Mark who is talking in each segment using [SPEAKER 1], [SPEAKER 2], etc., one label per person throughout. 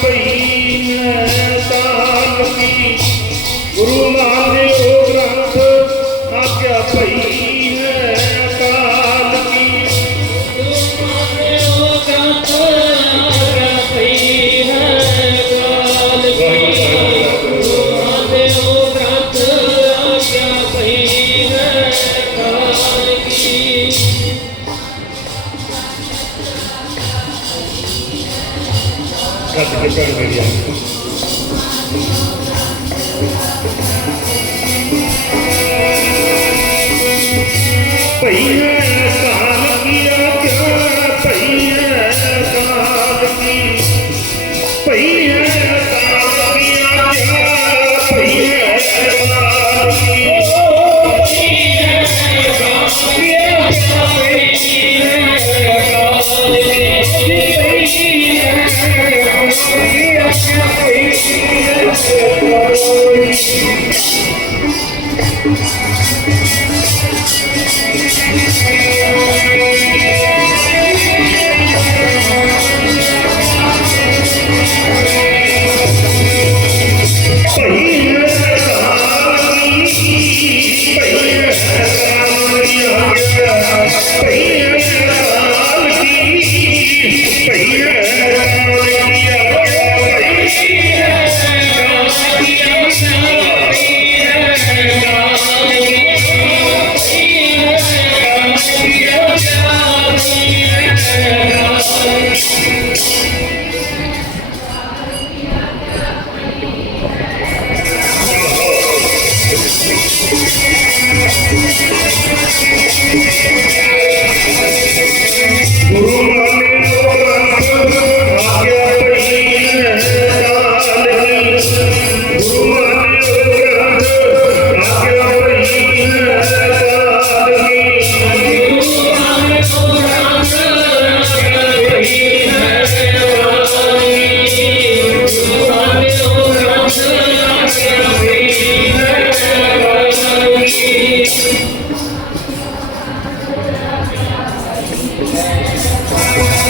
[SPEAKER 1] Please. ਛੱਡ ਕੇ ਭੱਜ ਗਿਆ। ਭਈ
[SPEAKER 2] Shri Shri Shri Shri Thank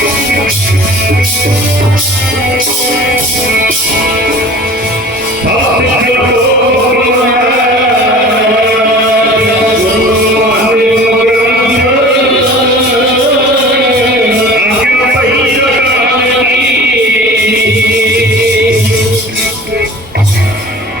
[SPEAKER 2] Música